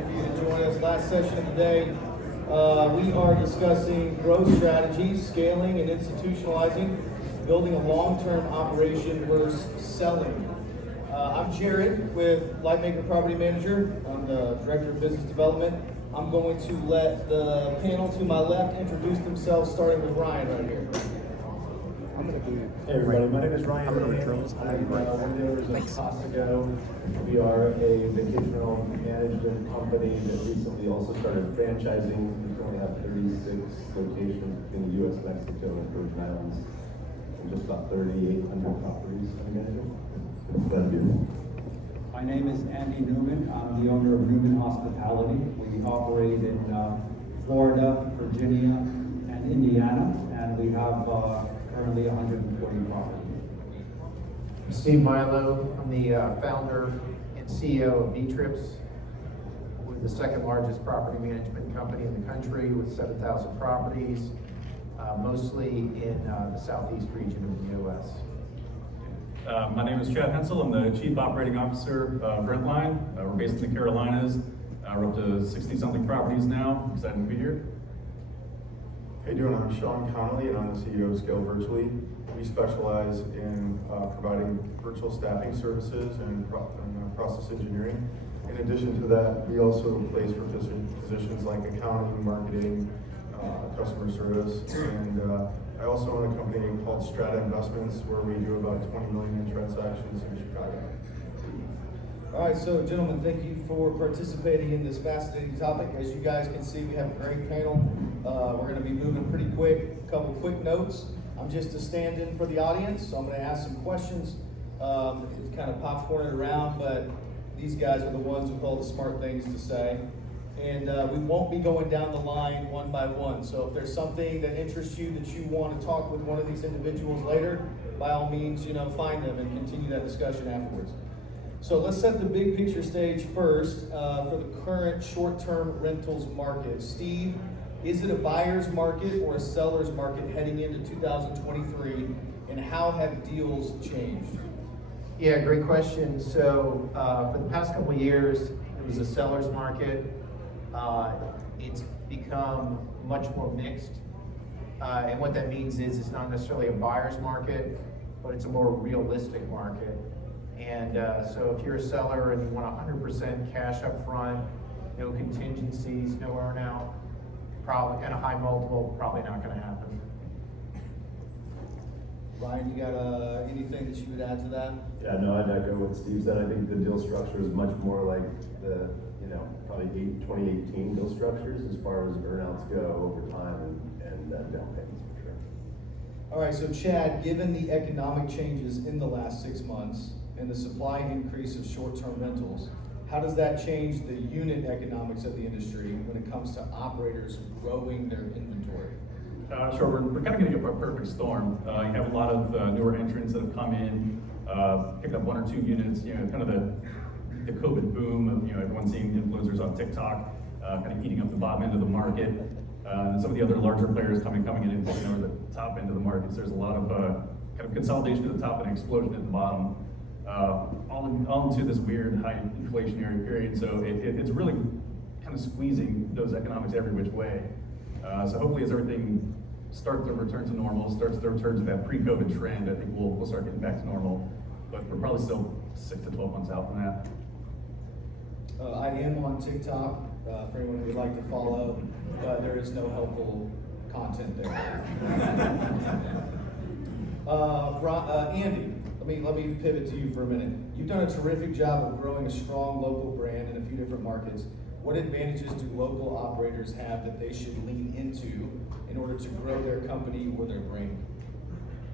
for you to join us. Last session of the day, we are discussing growth strategies, scaling and institutionalizing, building a long-term operation versus selling. I'm Jared with Lightmaker Property Manager. I'm the Director of Business Development. I'm going to let the panel to my left introduce themselves, starting with Ryan right here. Hey everybody, my name is Ryan. I'm one of the owners of Costigo. We are a vacation rental management company that recently also started franchising. We currently have 36 locations between the U.S., Mexico, and Virgin Islands, and just about 3,800 properties under management. Thank you. My name is Andy Newman. I'm the owner of Newman Hospitality. We operate in Florida, Virginia, and Indiana, and we have currently 140 properties. I'm Steve Milo. I'm the founder and CEO of V-Trips. We're the second largest property management company in the country with 7,000 properties, mostly in the southeast region of the U.S. My name is Chad Hensel. I'm the Chief Operating Officer of Rentline. We're based in the Carolinas. We're up to 60-something properties now. Excited to be here. How you doing? I'm Sean Connolly, and I'm the CEO of Scale Virtually. We specialize in providing virtual staffing services and process engineering. In addition to that, we also place for positions like accounting, marketing, customer service, and I also own a company called Strata Investments, where we do about 20 million in transactions in Chicago. All right, so gentlemen, thank you for participating in this fascinating topic. As you guys can see, we have a great panel. We're going to be moving pretty quick. A couple quick notes. I'm just a stand-in for the audience, so I'm going to ask some questions. It's kind of popcorn it around, but these guys are the ones with all the smart things to say. And we won't be going down the line one by one. So if there's something that interests you that you want to talk with one of these individuals later, by all means, find them and continue that discussion afterwards. So let's set the big picture stage first for the current short-term rentals market. Steve, is it a buyer's market or a seller's market heading into 2023, and how have deals changed? Yeah, great question. So for the past couple of years, it was a seller's market. It's become much more mixed. And what that means is it's not necessarily a buyer's market, but it's a more realistic market. And so if you're a seller and you want 100% cash up front, no contingencies, no earnout, probably, and a high multiple, probably not going to happen. Ryan, you got anything that you would add to that? Yeah, no, I'd echo what Steve said. I think the deal structure is much more like the, probably 2018 deal structures as far as earnouts go over time and down payments for sure. All right, so Chad, given the economic changes in the last 6 months and the supply increase of short-term rentals, how does that change the unit economics of the industry when it comes to operators growing their inventory? Sure, we're kind of going to get a perfect storm. You have a lot of newer entrants that have come in, picked up 1 or 2 units, kind of the COVID boom of, everyone seeing influencers on TikTok, kind of eating up the bottom end of the market. And some of the other larger players coming in and taking over the top end of the market. So there's a lot of kind of consolidation at the top and explosion at the bottom. All into this weird high inflationary period. So it's really kind of squeezing those economics every which way. So hopefully as everything starts to return to normal, starts to return to that pre-COVID trend, I think we'll start getting back to normal. But we're probably still 6 to 12 months out from that. I am on TikTok for anyone who would like to follow, but there is no helpful content there. Andy, let me pivot to you for a minute. You've done a terrific job of growing a strong local brand in a few different markets. What advantages do local operators have that they should lean into in order to grow their company or their brand?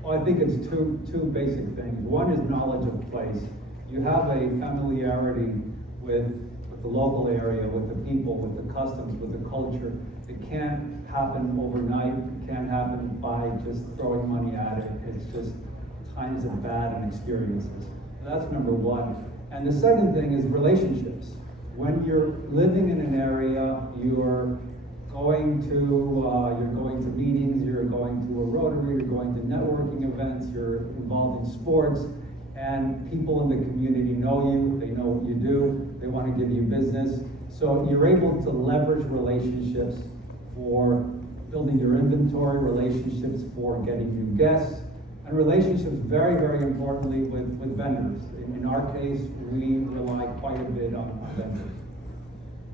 Well, I think it's two basic things. One is knowledge of place. You have a familiarity with the local area, with the people, with the customs, with the culture. It can't happen overnight. It can't happen by just throwing money at it. It's just times of bad experiences. So that's number one. And the second thing is relationships. When you're living in an area, you're going to meetings, you're going to a Rotary, you're going to networking events, you're involved in sports, and people in the community know you, they know what you do, they want to give you business, So you're able to leverage relationships for building your inventory, relationships for getting new guests, and relationships, very, very importantly, with vendors. In our case, we rely quite a bit on vendors.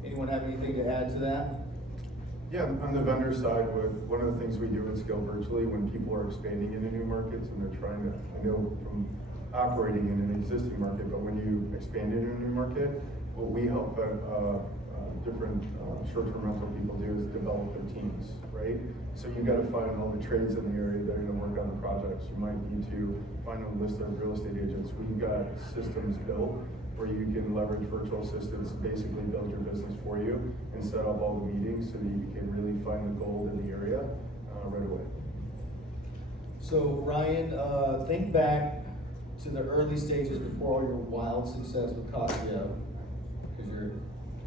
Anyone have anything to add to that? Yeah, on the vendor side, one of the things we do at Scale Virtually when people are expanding into new markets and they're trying to, I know from operating in an existing market, but when you expand into a new market, what we help different short-term rental people do is develop their teams, right? So you've got to find all the trades in the area that are going to work on the projects. You might need to find a list of real estate agents. We've got systems built where you can leverage virtual assistants to basically build your business for you and set up all the meetings so that you can really find the gold in the area right away. So Ryan, think back to the early stages before all your wild success with Costco,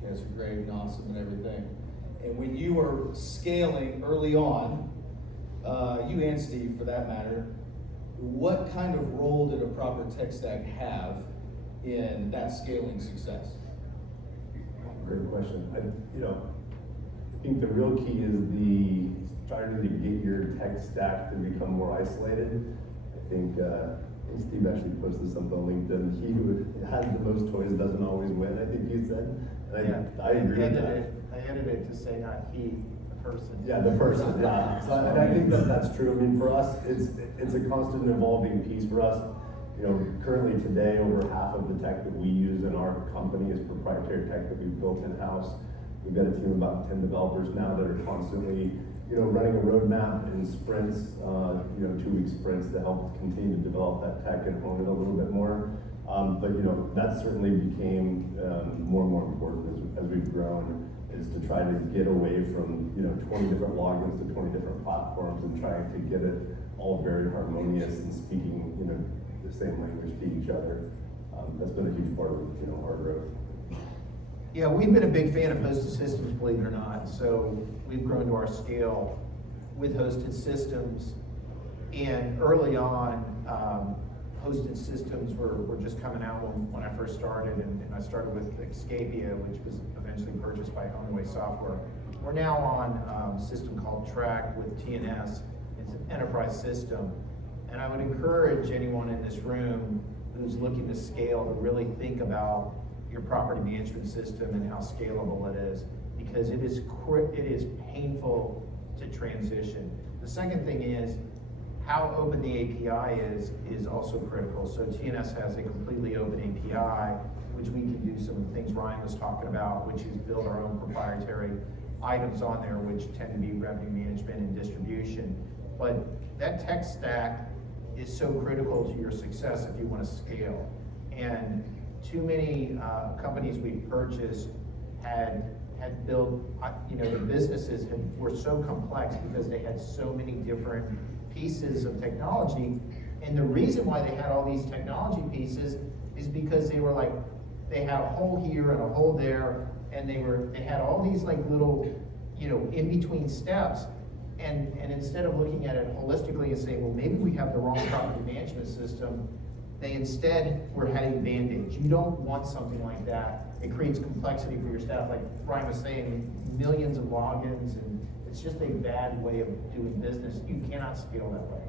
because you're great and awesome and everything. And when you were scaling early on, you and Steve for that matter, what kind of role did a proper tech stack have in that scaling success? Great question. I think the real key is starting to get your tech stack to become more isolated. I think Steve actually posted something on LinkedIn. He who has the most toys doesn't always win, I think you said. And I agree with that. I edited it to say not he, the person. Yeah, the person, yeah. So, and I think that's true. I mean, for us, it's a constant evolving piece for us. Currently today, over half of the tech that we use in our company is proprietary tech that we've built in-house. We've got a team of about 10 developers now that are constantly, running a roadmap in sprints, 2-week sprints to help continue to develop that tech and hone it a little bit more. But that certainly became more and more important as we've grown, is to try to get away from 20 different logins to 20 different platforms and trying to get it all very harmonious and speaking the same language to each other. That's been a huge part of our growth. Yeah, we've been a big fan of hosted systems, believe it or not. So we've grown to our scale with hosted systems. And early on, hosted systems were just coming out when I first started, and I started with Escapia, which was eventually purchased by Onaway Software. We're now on a system called Track with TNS. It's an enterprise system. And I would encourage anyone in this room who's looking to scale to really think about your property management system and how scalable it is, because it is painful to transition. The second thing is how open the API is also critical. So TNS has a completely open API, which we can do some things Ryan was talking about, which is build our own proprietary items on there, which tend to be revenue management and distribution. But that tech stack is so critical to your success if you want to scale. And too many companies we've purchased had built, the businesses were so complex because they had so many different pieces of technology. And the reason why they had all these technology pieces is because they were like, they had a hole here and a hole there, and they had all these like little, in-between steps. And instead of looking at it holistically and saying, well, maybe we have the wrong property management system, they instead were having Band-Aids. You don't want something like that. It creates complexity for your staff. Like Brian was saying, millions of logins, and it's just a bad way of doing business. You cannot scale that way.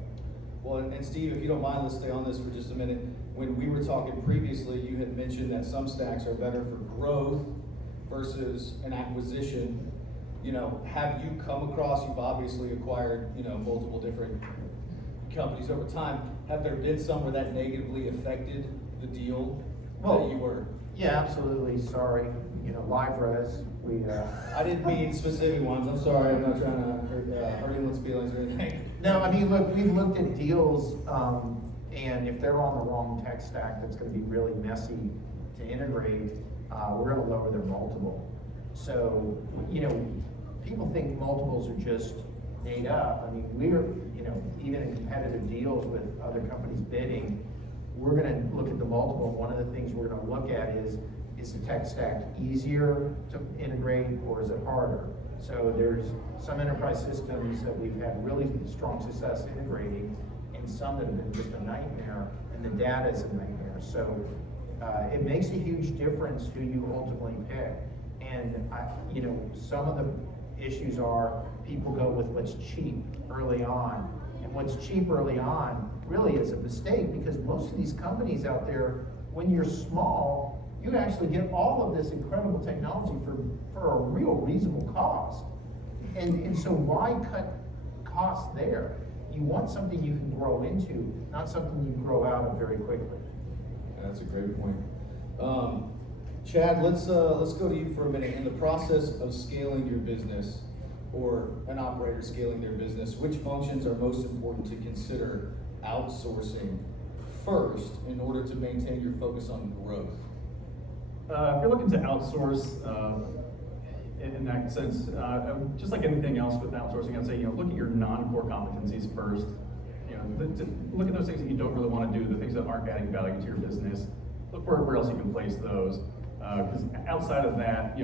Well, and Steve, if you don't mind, let's stay on this for just a minute. When we were talking previously, you had mentioned that some stacks are better for growth versus an acquisition. Have you come across, you've obviously acquired, multiple different companies over time. Have there been some where that negatively affected the deal that you were? Yeah, absolutely. Sorry. LiveRes, I didn't mean specific ones. I'm sorry. I'm not trying to hurt anyone's feelings or anything. No, I mean, look, we've looked at deals, and if they're on the wrong tech stack, that's going to be really messy to integrate. We're going to lower their multiple. So, people think multiples are just made up. I mean, we're, even in competitive deals with other companies bidding, we're going to look at the multiple. One of the things we're going to look at is the tech stack easier to integrate, or is it harder? So there's some enterprise systems that we've had really strong success integrating, and some that have been just a nightmare, and the data is a nightmare. So it makes a huge difference who you ultimately pick. And some of the issues are people go with what's cheap early on. And what's cheap early on really is a mistake, because most of these companies out there, when you're small, you actually get all of this incredible technology for a real reasonable cost. And so why cut costs there? You want something you can grow into, not something you grow out of very quickly. That's a great point. Chad, let's go to you for a minute. In the process of scaling your business, or an operator scaling their business, which functions are most important to consider outsourcing first in order to maintain your focus on growth? If you're looking to outsource, in that sense, just like anything else with outsourcing, I'd say, look at your non-core competencies first. Look at those things that you don't really want to do, the things that aren't adding value to your business. Look where else you can place those. Because outside of that,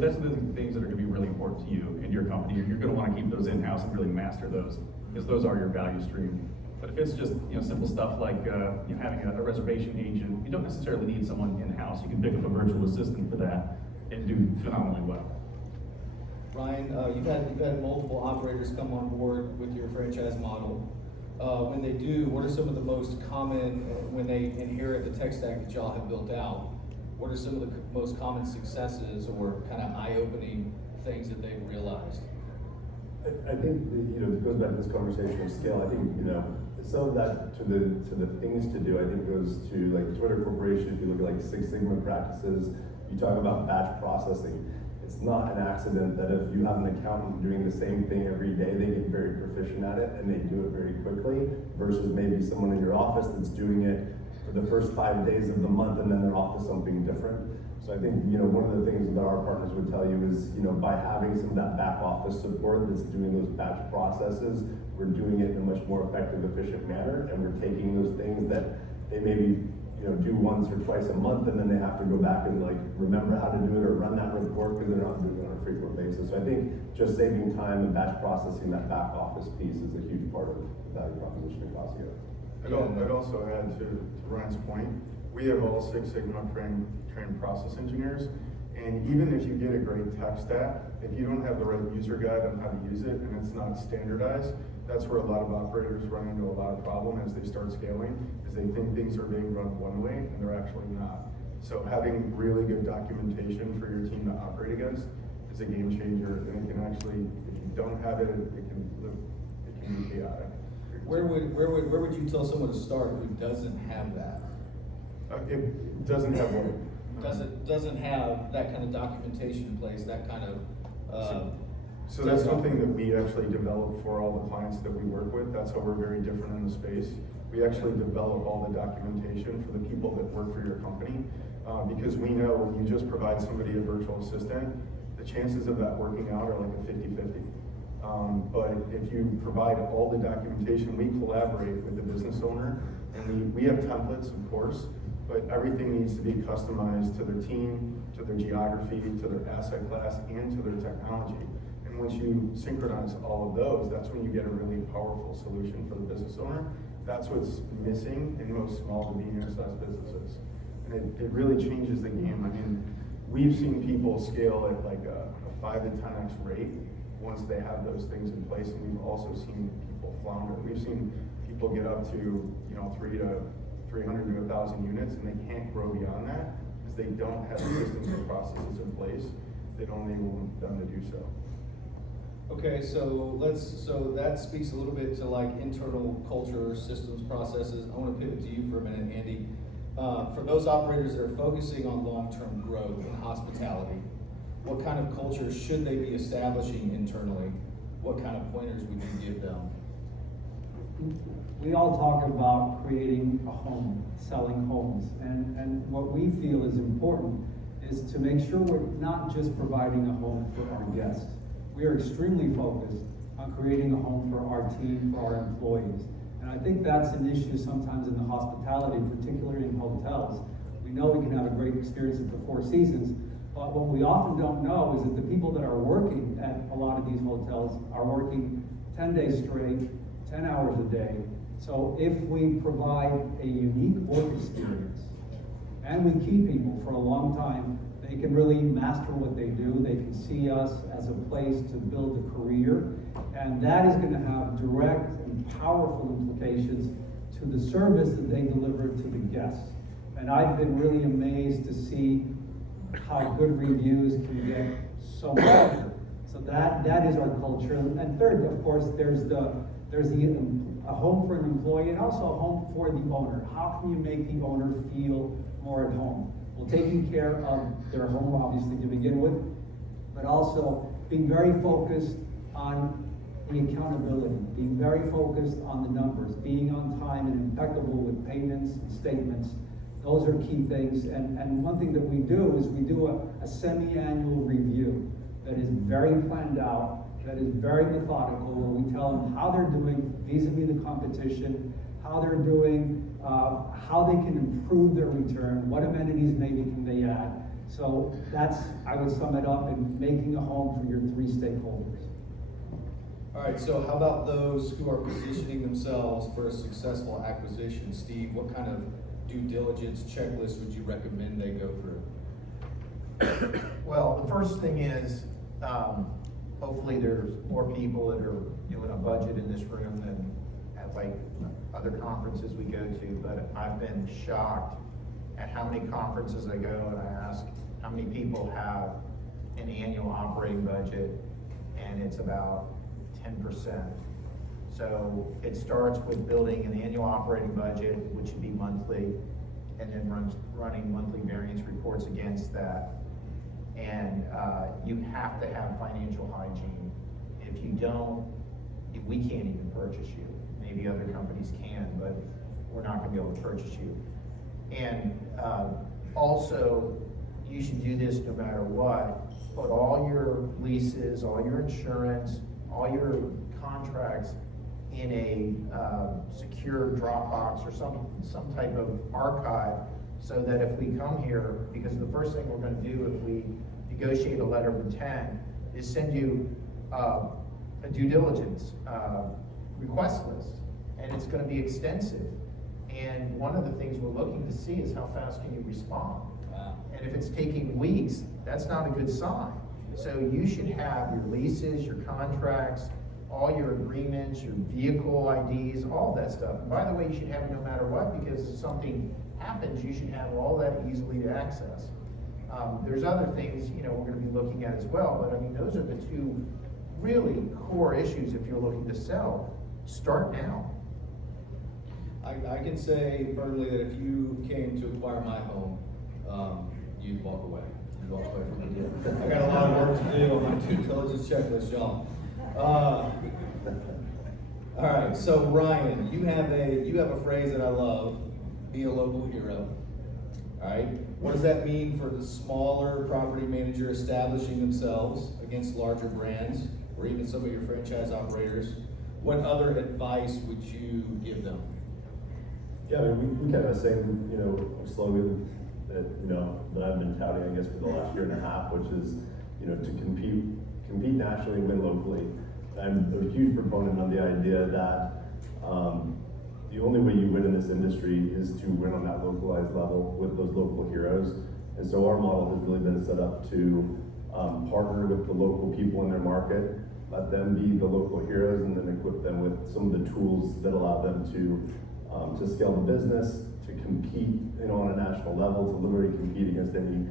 that's the things that are going to be really important to you in your company. You're going to want to keep those in-house and really master those, because those are your value stream. But if it's just simple stuff like having a reservation agent, you don't necessarily need someone in-house. You can pick up a virtual assistant for that and do phenomenally well. Ryan, you've had multiple operators come on board with your franchise model. When they do, what are some of the most common, when they inherit the tech stack that y'all have built out, what are some of the most common successes or kind of eye-opening things that they've realized? I think it goes back to this conversation of scale. I think some of that to the things to do. I think goes to like Twitter Corporation. If you look at like Six Sigma practices, you talk about batch processing. It's not an accident that if you have an accountant doing the same thing every day, they get very proficient at it and they do it very quickly, versus maybe someone in your office that's doing it for the first 5 days of the month and then they're off to something different. So I think one of the things that our partners would tell you is by having some of that back office support that's doing those batch processes, we're doing it in a much more effective, efficient manner, and we're taking those things that they maybe do once or twice a month, and then they have to go back and like remember how to do it or run that report because they're not doing it on a frequent basis. So I think just saving time and batch processing, that back office piece, is a huge part of the value proposition across here. I'd also add to Ryan's point, we have all Six Sigma trained process engineers, and even if you get a great tech stack, if you don't have the right user guide on how to use it and it's not standardized, that's where a lot of operators run into a lot of problem as they start scaling, is they think things are being run one way and they're actually not. So having really good documentation for your team to operate against is a game changer, and it can actually, if you don't have it, it can be chaotic. Where would you tell someone to start who doesn't have that? It doesn't have one. Doesn't have that kind of documentation in place, that kind of. So that's something that we actually develop for all the clients that we work with. That's how we're very different in the space. We actually develop all the documentation for the people that work for your company, because we know when you just provide somebody a virtual assistant, the chances of that working out are like a 50-50. But if you provide all the documentation, we collaborate with the business owner, and we have templates, of course, but everything needs to be customized to their team, to their geography, to their asset class, and to their technology. And once you synchronize all of those, that's when you get a really powerful solution for the business owner. That's what's missing in most small to medium-sized businesses. And it really changes the game. I mean, we've seen people scale at like a 5 to 10x rate once they have those things in place, and we've also seen people flounder. We've seen people get up to 300 to 1,000 units, and they can't grow beyond that because they don't have the systems and processes in place that enable them to do so. Okay, so that speaks a little bit to like internal culture, systems, processes. I want to pivot to you for a minute, Andy. For those operators that are focusing on long-term growth in hospitality, what kind of culture should they be establishing internally? What kind of pointers would you give them? We all talk about creating a home, selling homes, and what we feel is important is to make sure we're not just providing a home for our guests. We are extremely focused on creating a home for our team, for our employees. And I think that's an issue sometimes in the hospitality, particularly in hotels. We know we can have a great experience at the Four Seasons, but what we often don't know is that the people that are working at a lot of these hotels are working 10 days straight, 10 hours a day. So if we provide a unique work experience and we keep people for a long time, they They can really master what they do. They can see us as a place to build a career. And that is going to have direct and powerful implications to the service that they deliver to the guests. And I've been really amazed to see how good reviews can get so much. So that is our culture. And third, of course, there's a home for an employee and also a home for the owner. How can you make the owner feel more at home? Well, taking care of their home, obviously, to begin with, but also being very focused on the accountability, being very focused on the numbers, being on time and impeccable with payments and statements. Those are key things. And one thing that we do is we do a semi-annual review that is very planned out, that is very methodical, where we tell them how they're doing vis-a-vis the competition, how they're doing, how they can improve their return, what amenities maybe can they add. So that's, I would sum it up in making a home for your three stakeholders. All right, so how about those who are positioning themselves for a successful acquisition? Steve, what kind of due diligence checklist would you recommend they go through? Well, the first thing is, hopefully there's more people that are doing a budget in this room than at like other conferences we go to, but I've been shocked at how many conferences I go and I ask how many people have an annual operating budget, and it's about 10%. So it starts with building an annual operating budget, which would be monthly, and then running monthly variance reports against that. And you have to have financial hygiene. If you don't, we can't even purchase you. Maybe other companies can, but we're not gonna be able to purchase you. And also, you should do this no matter what. Put all your leases, all your insurance, all your contracts in a secure Dropbox or some type of archive, so that if we come here, because the first thing we're going to do if we negotiate a letter of intent is send you a due diligence request list, and it's going to be extensive. And one of the things we're looking to see is how fast can you respond. And if it's taking weeks, that's not a good sign. So you should have your leases, your contracts, all your agreements, your vehicle IDs, all that stuff. And by the way, you should have it no matter what, because if something happens, you should have all that easily to access. There's other things, we're going to be looking at as well, but I mean, those are the two really core issues if you're looking to sell. Start now. I can say firmly that if you came to acquire my home, you'd walk away. You'd walk away from the deal. I got a lot of work to do on my due diligence checklist, y'all. All right, so Ryan, you have a phrase that I love: be a local hero. All right, what does that mean for the smaller property manager establishing themselves against larger brands, or even some of your franchise operators? What other advice would you give them? Yeah, I mean, we kind of say, slogan that, that I've been touting, I guess, for the last year and a half, which is, to compete nationally, win locally. I'm a huge proponent of the idea that the only way you win in this industry is to win on that localized level with those local heroes. And so our model has really been set up to partner with the local people in their market, let them be the local heroes, and then equip them with some of the tools that allow them to scale the business, to compete, on a national level, to literally compete against any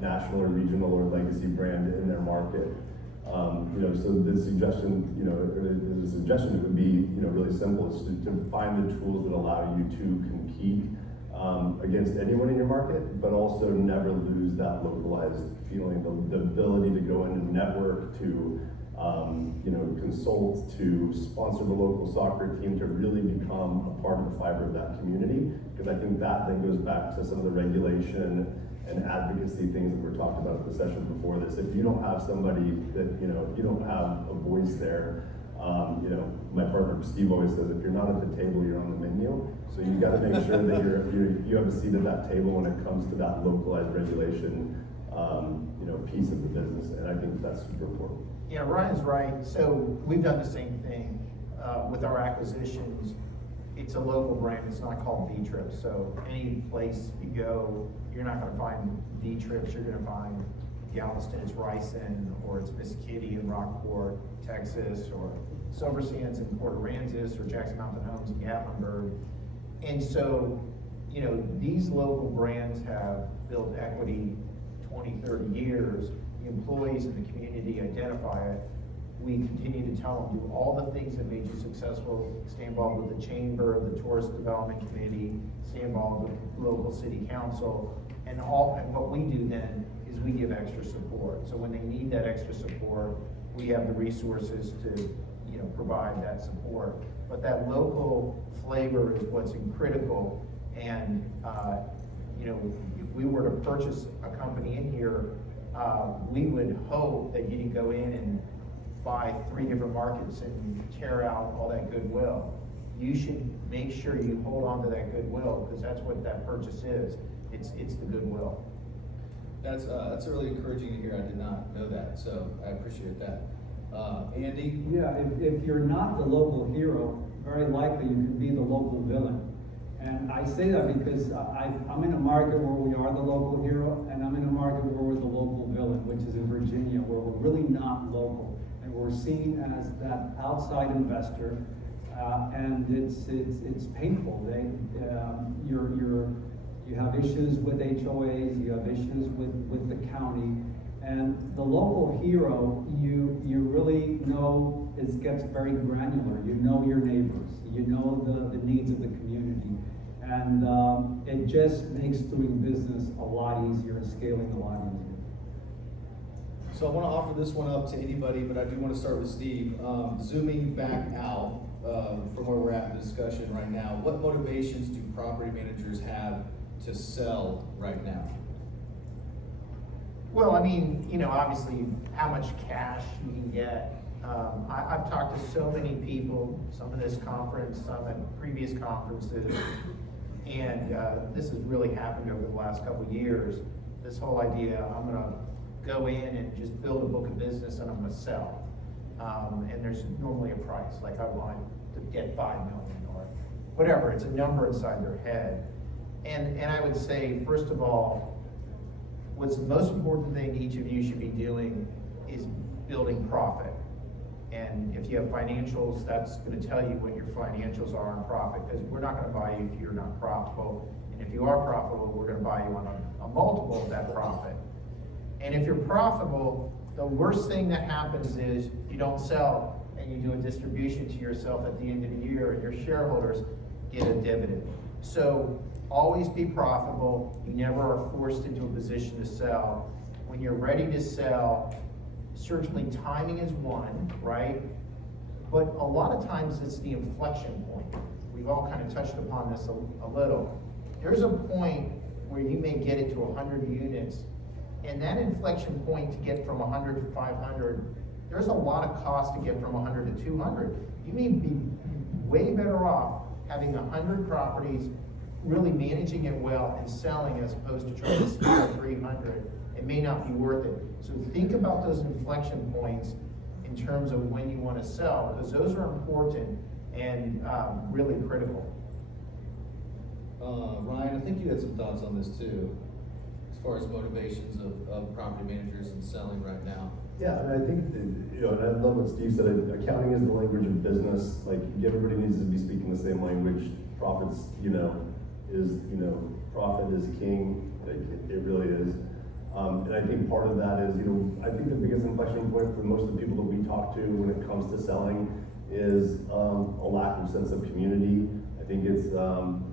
national or regional or legacy brand in their market. So the suggestion, it would be, really simple, is to find the tools that allow you to compete against anyone in your market, but also never lose that localized feeling, the ability to go in and network, to consult, to sponsor the local soccer team, to really become a part of the fiber of that community. Because I think that then goes back to some of the regulation and advocacy things that were talked about at the session before this. If you don't have somebody that, if you don't have a voice there, my partner Steve always says, if you're not at the table, you're on the menu. So you got to make sure that you have a seat at that table when it comes to that localized regulation, piece of the business. And I think that's super important. Yeah, Ryan's right. So we've done the same thing with our acquisitions. it's a local brand, it's not called V-Trips. So any place you go, you're not gonna find V-Trips, you're gonna find Galveston, it's Ricin, or it's Miss Kitty in Rockport, Texas, or Silver Sands in Port Aransas, or Jackson Mountain Homes in Gatlinburg. And so, you know, these local brands have built equity 20, 30 years. The employees in the community identify it. We continue to tell them, do all the things that made you successful, stay involved with the chamber, the tourist development committee, stay involved with local city council, and what we do then is we give extra support. So when they need that extra support, we have the resources to, you know, provide that support. But that local flavor is what's critical. And, you know, if we were to purchase a company in here, we would hope that you didn't go in and buy 3 different markets and tear out all that goodwill. You should make sure you hold on to that goodwill, because that's what that purchase is. It's the goodwill. That's really encouraging to hear. I did not know that, so I appreciate that. Andy? Yeah, if you're not the local hero, very likely you can be the local villain. And I say that because I'm in a market where we are the local hero, and I'm in a market where we're the local villain, which is in Virginia, where we're really not local. And we're seen as that outside investor, and it's painful. You have issues with HOAs, you have issues with the county, and the local hero, you really know, it gets very granular. You know your neighbors, you know the needs of the community, and it just makes doing business a lot easier and scaling a lot easier. So I want to offer this one up to anybody, but I do want to start with Steve. Zooming back out from where we're at in the discussion right now, what motivations do property managers have to sell right now? Well, I mean, you know, obviously how much cash you can get. I've talked to so many people, some at this conference, some at previous conferences, and this has really happened over the last couple of years. This whole idea, I'm gonna go in and just build a book of business and I'm gonna sell. And there's normally a price, like I want to get 5 million or whatever, it's a number inside their head. And I would say, first of all, what's the most important thing each of you should be doing is building profit. And if you have financials, that's going to tell you what your financials are on profit, because we're not going to buy you if you're not profitable. And if you are profitable, we're going to buy you on a multiple of that profit. And if you're profitable, the worst thing that happens is you don't sell and you do a distribution to yourself at the end of the year, and your shareholders get a dividend. So always be profitable. You never are forced into a position to sell. When you're ready to sell, certainly timing is one, right? But a lot of times it's the inflection point. We've all kind of touched upon this a little. There's a point where you may get it to 100 units, and that inflection point to get from 100 to 500, there's a lot of cost to get from 100 to 200. You may be way better off having 100 properties, really managing it well and selling, as opposed to trying to sell 300. It may not be worth it. So think about those inflection points in terms of when you want to sell, because those are important and really critical. Ryan, I think you had some thoughts on this too, as far as motivations of property managers and selling right now. Yeah, I mean, I think, and I love what Steve said, accounting is the language of business. Like, everybody needs to be speaking the same language. Profits, profit is king. It really is. And I think part of that is, I think the biggest inflection point for most of the people that we talk to when it comes to selling is a lack of sense of community. I think it's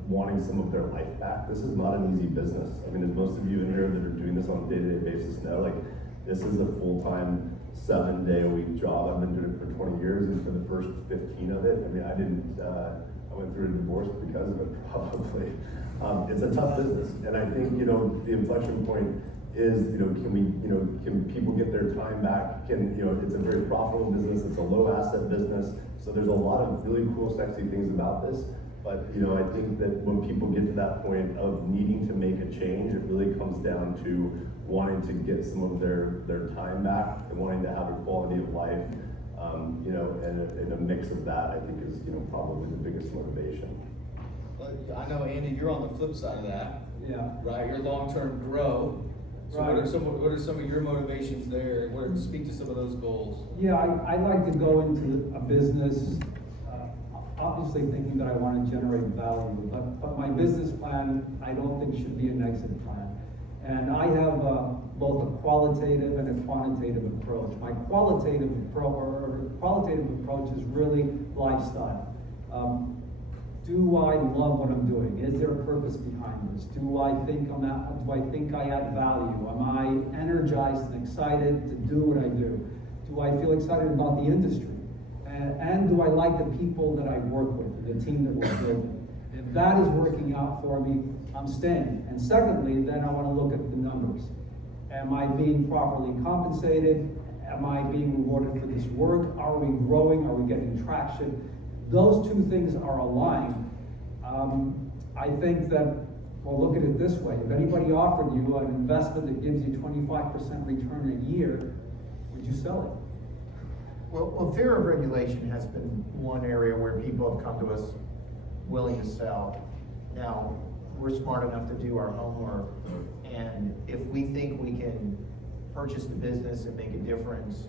wanting some of their life back. This is not an easy business. I mean, as most of you in here that are doing this on a day-to-day basis know, like, this is a full-time 7-day-a-week job. I've been doing it for 20 years, and for the first 15 of it, I mean, I went through a divorce because of it, probably. It's a tough business, and I think, the inflection point is, can people get their time back? It's a very profitable business, it's a low asset business, so there's a lot of really cool, sexy things about this. But, I think that when people get to that point of needing to make a change, it really comes down to wanting to get some of their time back and wanting to have a quality of life, and a mix of that, I think, is, probably the biggest motivation. know, Andy, you're on the flip side of that, Yeah. right? You're long-term grow. So what Right. are some of your motivations there? Speak to some of those goals. Yeah, I like to go into a business, obviously thinking that I want to generate value, but my business plan, I don't think should be an exit plan. And I have both a qualitative and a quantitative approach. My qualitative approach is really lifestyle. Do I love what I'm doing? Is there a purpose behind this? Do I think I add value? Am I energized and excited to do what I do? Do I feel excited about the industry? And do I like the people that I work with, the team that we're building? If that is working out for me, I'm staying. And secondly, then I want to look at the numbers. Am I being properly compensated? Am I being rewarded for this work? Are we growing? Are we getting traction? Those two things are aligned. I think that, well, look at it this way. If anybody offered you an investment that gives you 25% return a year, would you sell it? Well, fear of regulation has been one area where people have come to us willing to sell. Now, we're smart enough to do our homework, and if we think we can purchase the business and make a difference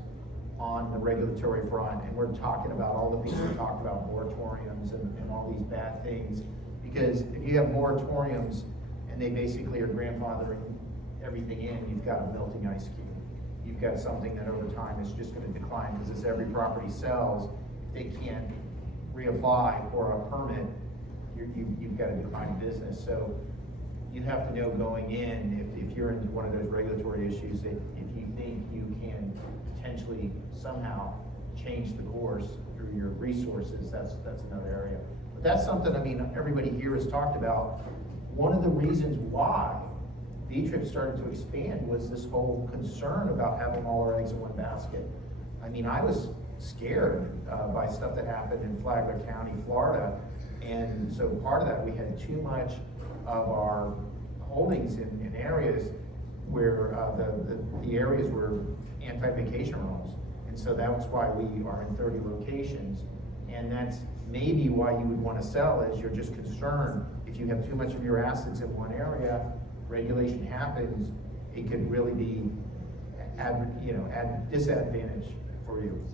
on the regulatory front, and we're talking about all the things we talked about, moratoriums and all these bad things, because if you have moratoriums and they basically are grandfathering everything in, you've got a melting ice cube. You've got something that over time is just going to decline, because as every property sells, they can't reapply for a permit, you've got a declining business. So you have to know going in, if you're into one of those regulatory issues, that if you think you can potentially somehow change the course through your resources, that's another area. But that's something, I mean, everybody here has talked about. One of the reasons why B-Trip started to expand was this whole concern about having all our eggs in one basket. I mean, I was scared by stuff that happened in Flagler County, Florida. And so part of that, we had too much of our holdings in areas where the areas were anti-vacation rentals. And so that's why we are in 30 locations. And that's maybe why you would want to sell, is you're just concerned if you have too much of your assets in one area, regulation happens, it could really be at disadvantage for you.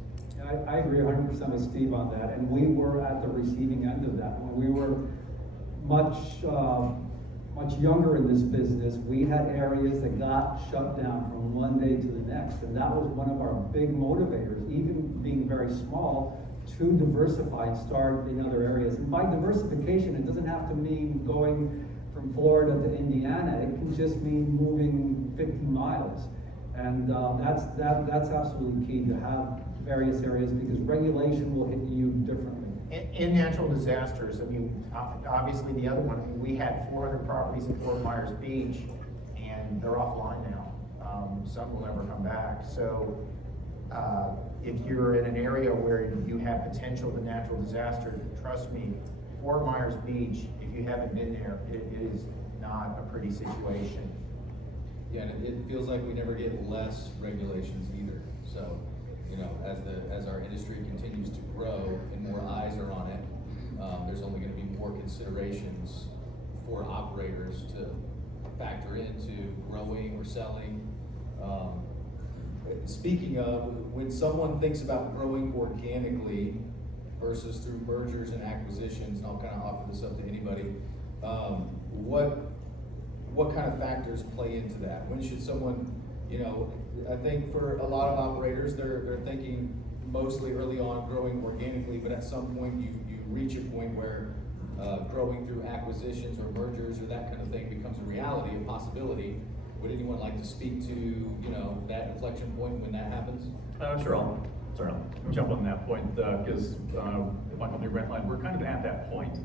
I agree 100% with Steve on that, and we were at the receiving end of that. When we were much younger in this business, we had areas that got shut down from one day to the next, and that was one of our big motivators, even being very small, to diversify and start in other areas. And by diversification, it doesn't have to mean going from Florida to Indiana. It can just mean moving 50 miles. And that's absolutely key, to have various areas, because regulation will hit you differently. In natural disasters, I mean, obviously the other one, we had 400 properties in Fort Myers Beach, and they're offline now. Some will never come back. So if you're in an area where you have potential of a natural disaster, trust me, Fort Myers Beach, if you haven't been there, it is not a pretty situation. Yeah, and it feels like we never get less regulations either. So, you know, as our industry continues to grow and more eyes are on it, there's only going to be more considerations for operators to factor into growing or selling. Speaking of, when someone thinks about growing organically versus through mergers and acquisitions, and I'll kind of offer this up to anybody, what kind of factors play into that? When should someone, you know, I think for a lot of operators, they're thinking mostly early on growing organically, but at some point you reach a point where growing through acquisitions or mergers or that kind of thing becomes a reality, a possibility. Would anyone like to speak to, you know, that inflection point when that happens? Sure, I'll jump on that point, because my company, Rentline, we're kind of at that point.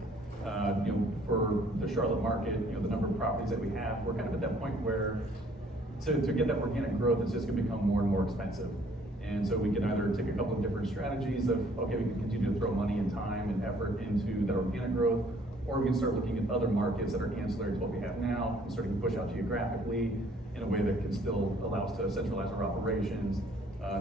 You know, for the Charlotte market, you know, the number of properties that we have, we're kind of at that point where to get that organic growth, it's just gonna become more and more expensive. And so we can either take a couple of different strategies of, okay, we can continue to throw money and time and effort into that organic growth, or we can start looking at other markets that are ancillary to what we have now, and starting to push out geographically in a way that can still allow us to centralize our operations.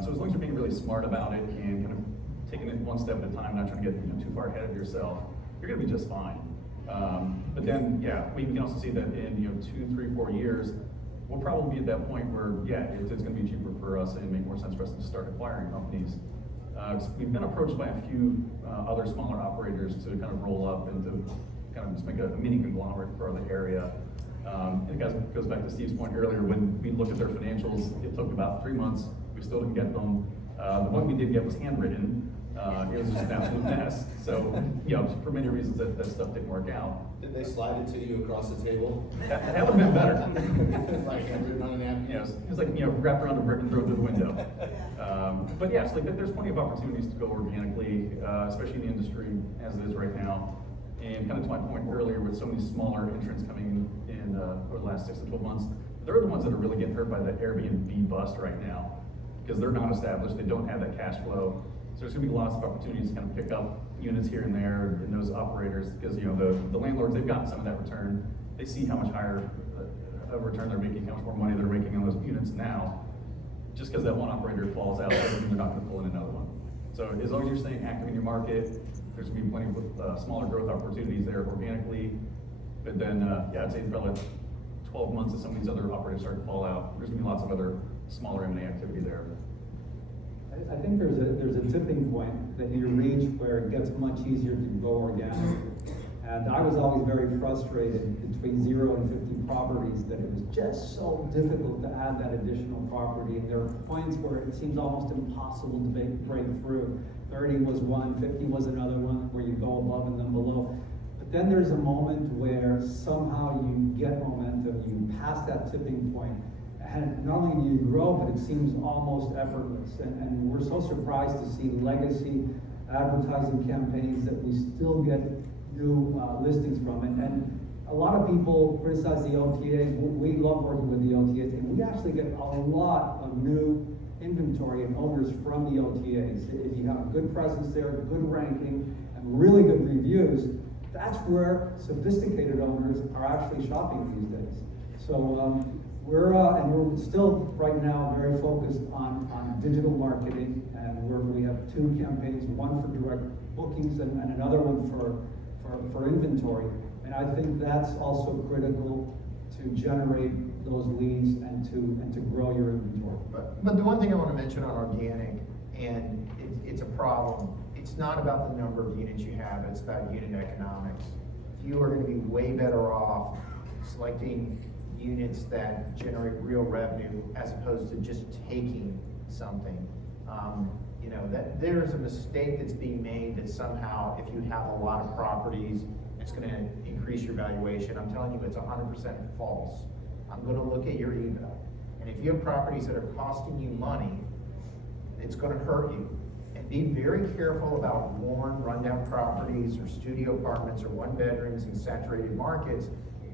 So as long as you're being really smart about it and kind of taking it one step at a time, not trying to get too far ahead of yourself, you're gonna be just fine. But then, yeah, we can also see that in, 2, 3, 4 years, we'll probably be at that point where, yeah, it's gonna be cheaper for us and make more sense for us to start acquiring companies. 'Cause we've been approached by a few other smaller operators to kind of roll up and to kind of just make a mini conglomerate for the area. And it goes back to Steve's point earlier, when we looked at their financials, it took about 3 months, we still didn't get them. The one we did get was handwritten, it was just an absolute mess. So, for many reasons that stuff didn't work out. Did they slide it to you across the table? That would've been better. Like handwritten on a napkin? It was like, wrap around a brick and throw it through the window. But yeah, so there's plenty of opportunities to go organically, especially in the industry as it is right now. And kind of to my point earlier, with so many smaller entrants coming in over the last 6 to 12 months, they're the ones that are really getting hurt by the Airbnb bust right now, because they're not established, they don't have that cash flow. So there's gonna be lots of opportunities to kind of pick up units here and there in those operators, because the landlords, they've gotten some of that return. They see how much higher a return they're making, how much more money they're making on those units now. Just because that one operator falls out doesn't mean they're not gonna pull in another one. So as long as you're staying active in your market, there's gonna be plenty of smaller growth opportunities there organically. But then, I'd say probably 12 months as some of these other operators start to fall out, there's gonna be lots of other smaller M&A activity there. I think there's a tipping point that you reach where it gets much easier to go organic. And I was always very frustrated between 0 and 50 properties that it was just so difficult to add that additional property. And there are points where it seems almost impossible to break through. 30 was one, 50 was another one, where you go above and then below. But then there's a moment where somehow you get momentum, you pass that tipping point, and not only do you grow, but it seems almost effortless. And we're so surprised to see legacy advertising campaigns that we still get new listings from. And a lot of people criticize the OTAs. We love working with the OTAs, and we actually get a lot of new inventory and owners from the OTAs. If you have a good presence there, good ranking, and really good reviews, that's where sophisticated owners are actually shopping these days. So we're still right now very focused on digital marketing, and we have 2 campaigns, one for direct bookings and another one for inventory. And I think that's also critical to generate those leads and to grow your inventory. But the one thing I want to mention on organic, and it's a problem, it's not about the number of units you have, it's about unit economics. You are going to be way better off selecting units that generate real revenue as opposed to just taking something. That there's a mistake that's being made that somehow if you have a lot of properties, it's going to increase your valuation. I'm telling you, it's 100% false. I'm going to look at your EBITDA. And if you have properties that are costing you money, it's going to hurt you. And be very careful about worn, rundown properties or studio apartments or 1 bedrooms in saturated markets.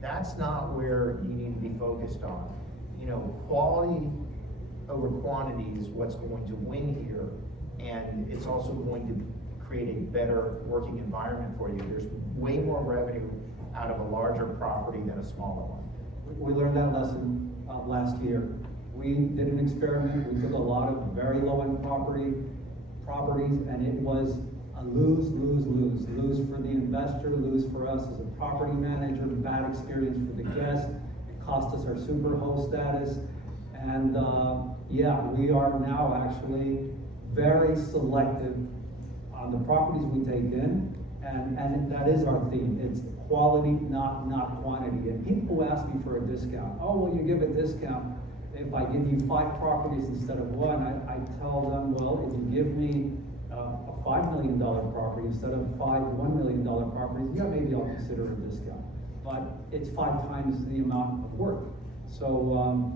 That's not where you need to be focused on. Quality over quantity is what's going to win here, and it's also going to create a better working environment for you. There's way more revenue out of a larger property than a smaller one. We learned that lesson last year. We did an experiment. We took a lot of very low-end properties, and it was a lose, lose, lose. Lose for the investor, lose for us as a property manager, bad experience for the guest. It cost us our super host status. And we are now actually very selective on the properties we take in. And that is our theme. It's quality, not quantity. And people who ask me for a discount, oh, well, you give a discount if I give you 5 properties instead of 1. I tell them, well, if you give me a $5 million property instead of 5 $1 million properties, maybe I'll consider a discount. But it's 5 times the amount of work. So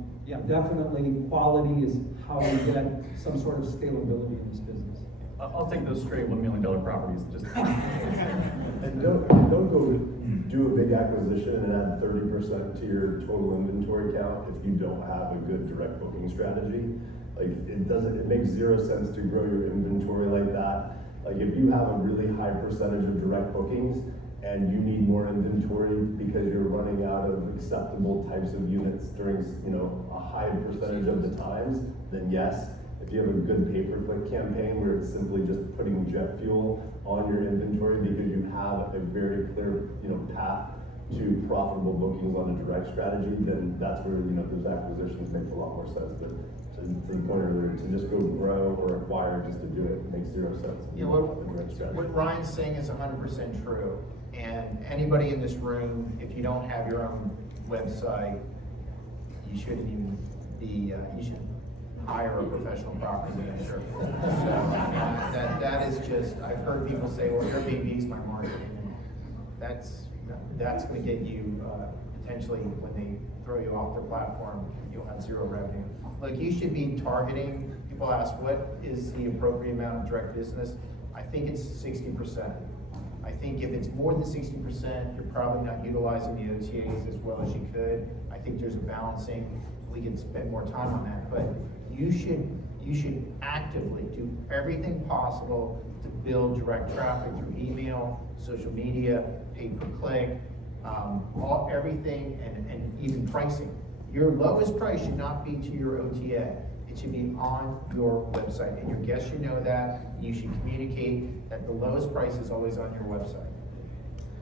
definitely quality is how we get some sort of scalability in this business. I'll take those straight $1 million properties. Just And don't go do a big acquisition and add 30% to your total inventory count if you don't have a good direct booking strategy. Like it makes 0 sense to grow your inventory like that. Like if you have a really high percentage of direct bookings and you need more inventory because you're running out of acceptable types of units during a high percentage of the times, then yes. If you have a good pay-per-click campaign where it's simply just putting jet fuel on your inventory because you have a very clear path to profitable bookings on a direct strategy, then that's where, you know, those acquisitions make a lot more sense. But to the point earlier, to just go grow or acquire just to do it makes zero sense. You know, what Ryan's saying is 100% true. And anybody in this room, if you don't have your own website, you shouldn't even be, you should hire a professional property manager. So, that is just, I've heard people say, well, Airbnb is my marketing. That's gonna get you, potentially, when they throw you off their platform, you'll have zero revenue. Like, you should be targeting, people ask, what is the appropriate amount of direct business? I think it's 60%. I think if it's more than 60%, you're probably not utilizing the OTAs as well as you could. I think there's a balancing, we could spend more time on that, but you should actively do everything possible to build direct traffic through email, social media, pay-per-click, everything, and even pricing. Your lowest price should not be to your OTA. It should be on your website, and your guests should know that. You should communicate that the lowest price is always on your website.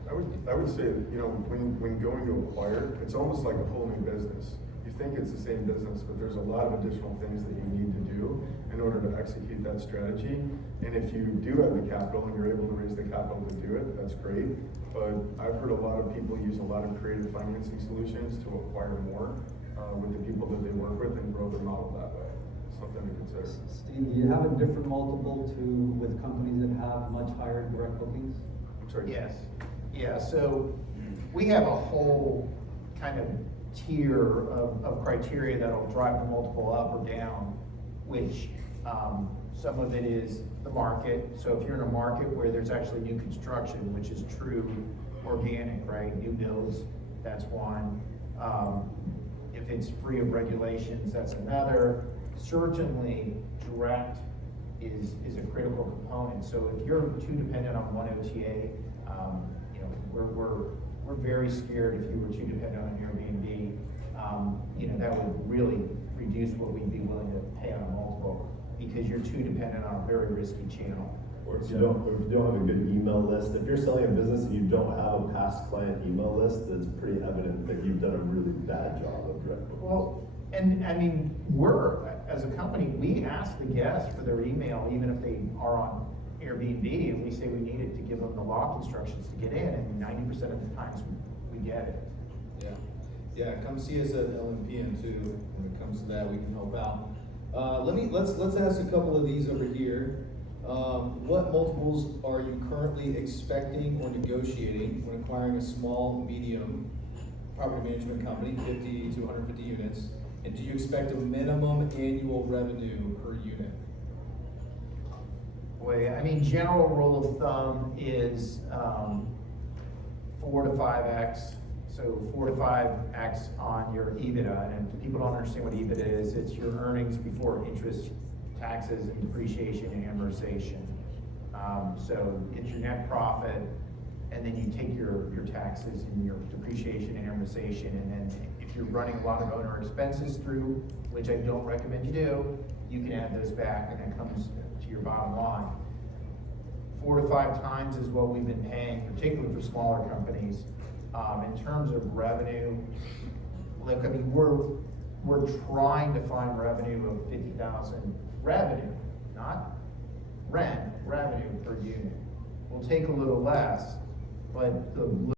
I would say, you know, when going to acquire, it's almost like a whole new business. You think it's the same business, but there's a lot of additional things that you need to do in order to execute that strategy. And if you do have the capital and you're able to raise the capital to do it, that's great. But I've heard a lot of people use a lot of creative financing solutions to acquire more with the people that they work with and grow their model that way. Something to consider. Steve, do you have a different multiple with companies that have much higher direct bookings? I'm sorry. Yes, yeah, so we have a whole kind of tier of criteria that'll drive the multiple up or down, which some of it is the market. So if you're in a market where there's actually new construction, which is true organic, right? New builds, that's one. If it's free of regulations, that's another. Certainly, direct is a critical component. So if you're too dependent on one OTA, you know, we're very scared if you were too dependent on Airbnb. You know, that would really reduce what we'd be willing to pay on a multiple because you're too dependent on a very risky channel. Or if you don't have a good email list, if you're selling a business and you don't have a past client email list, it's pretty evident that you've done a really bad job of direct bookings. Well, and I mean, as a company, we ask the guests for their email, even if they are on Airbnb, and we say we need it to give them the lock instructions to get in, and 90% of the times we get it. Yeah, come see us at LMPN too, when it comes to that, we can help out. Let's ask a couple of these over here. What multiples are you currently expecting or negotiating when acquiring a small, medium property management company, 50 to 150 units? And do you expect a minimum annual revenue per unit? Boy, I mean, general rule of thumb is 4 to 5x. So 4 to 5x on your EBITDA. And if people don't understand what EBITDA is, it's your earnings before interest, taxes, and depreciation and amortization. So it's your net profit, and then you take your taxes and your depreciation and amortization, and then if you're running a lot of owner expenses through, which I don't recommend you do, you can add those back, and that comes to your bottom line. 4 to 5 times is what we've been paying, particularly for smaller companies. In terms of revenue, look, I mean, we're trying to find revenue of 50,000 revenue, not rent, revenue per unit. We'll take a little less, but the